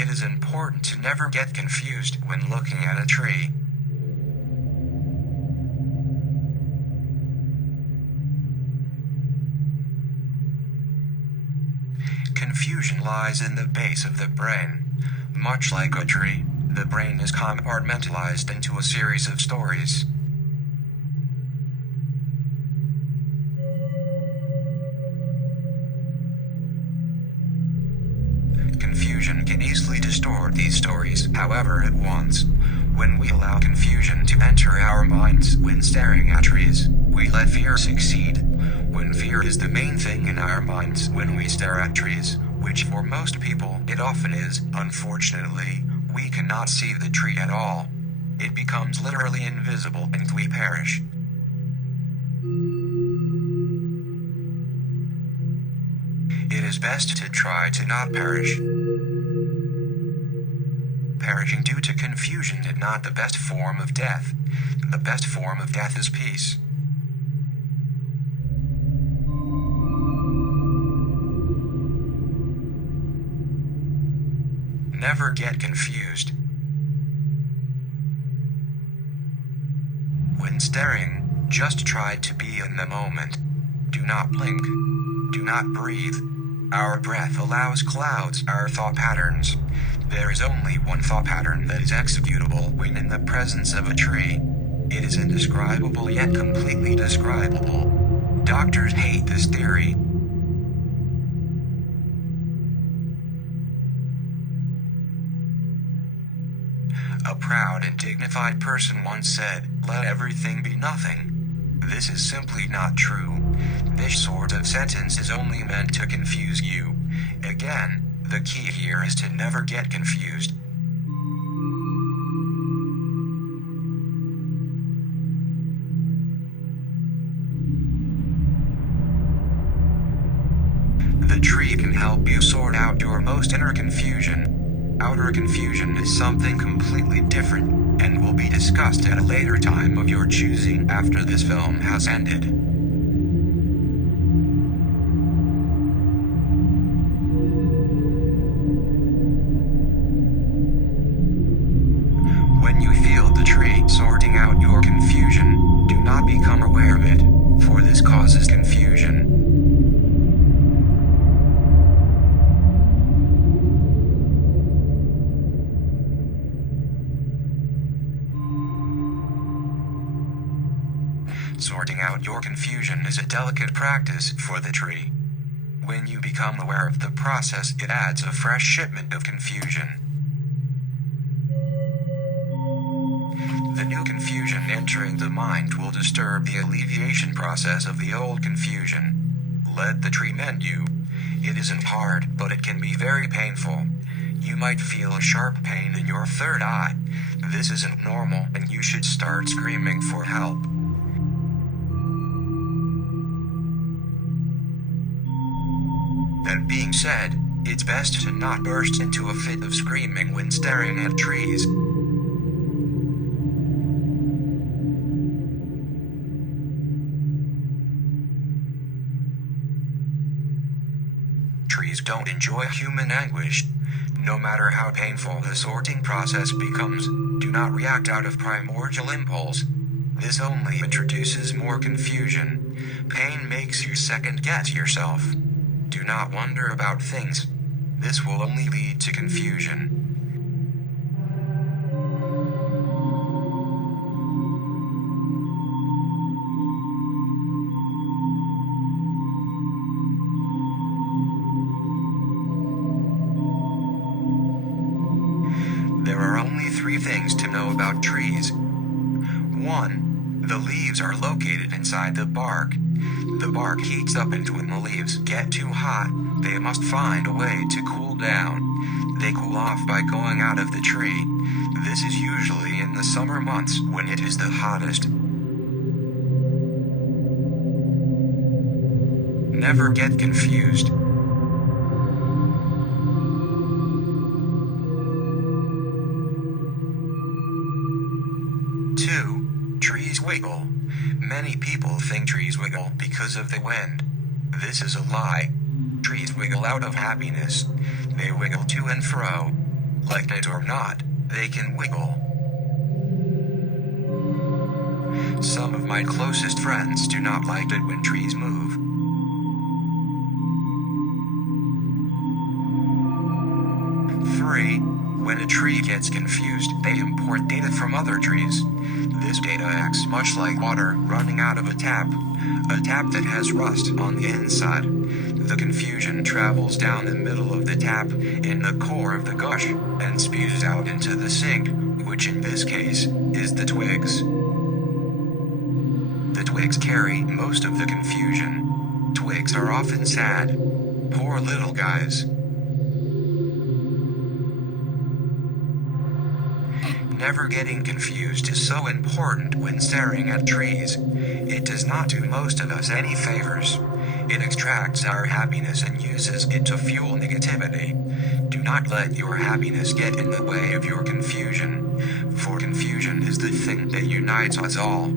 It is important to never get confused when looking at a tree. Confusion lies in the base of the brain. Much like a tree, the brain is compartmentalized into a series of stories. Confusion can easily distort these stories, however at once. When we allow confusion to enter our minds when staring at trees, we let fear succeed. When fear is the main thing in our minds when we stare at trees, which for most people it often is, unfortunately, we cannot see the tree at all. It becomes literally invisible and we perish. It is best to try to not perish. Perishing due to confusion is not the best form of death. The best form of death is peace. Never get confused. When staring, just try to be in the moment. Do not blink. Do not breathe. Our breath allows clouds our thought patterns. There is only one thought pattern that is executable when in the presence of a tree. It is indescribable yet completely describable. Doctors hate this theory. A proud and dignified person once said, "Let everything be nothing." This is simply not true. This sort of sentence is only meant to confuse you. Again, the key here is to never get confused. The tree can help you sort out your most inner confusion. Outer confusion is something completely different, and will be discussed at a later time of your choosing after this film has ended. When you feel the tree sorting out your confusion, do not become aware of it, for this causes confusion. Sorting out your confusion is a delicate practice for the tree. When you become aware of the process, it adds a fresh shipment of confusion. The new confusion entering the mind will disturb the alleviation process of the old confusion. Let the tree mend you. It isn't hard, but it can be very painful. You might feel a sharp pain in your third eye. This isn't normal, and you should start screaming for help. That being said, it's best to not burst into a fit of screaming when staring at trees. Trees don't enjoy human anguish. No matter how painful the sorting process becomes, do not react out of primordial impulse. This only introduces more confusion. Pain makes you second-guess yourself. Do not wonder about things. This will only lead to confusion. There are only 3 things to know about trees. 1. The leaves are located inside the bark. The bark heats up, and when the leaves get too hot, they must find a way to cool down. They cool off by going out of the tree. This is usually in the summer months when it is the hottest. Never get confused. 2. Trees wiggle. Many people think trees wiggle because of the wind. This is a lie. Trees wiggle out of happiness. They wiggle to and fro. Like it or not, they can wiggle. Some of my closest friends do not like it when trees move. 3. When a tree gets confused, they import data from other trees. This data acts much like water running out of a tap that has rust on the inside. The confusion travels down the middle of the tap, in the core of the gush, and spews out into the sink, which in this case, is the twigs. The twigs carry most of the confusion. Twigs are often sad. Poor little guys. Never getting confused is so important when staring at trees. It does not do most of us any favors. It extracts our happiness and uses it to fuel negativity. Do not let your happiness get in the way of your confusion, for confusion is the thing that unites us all.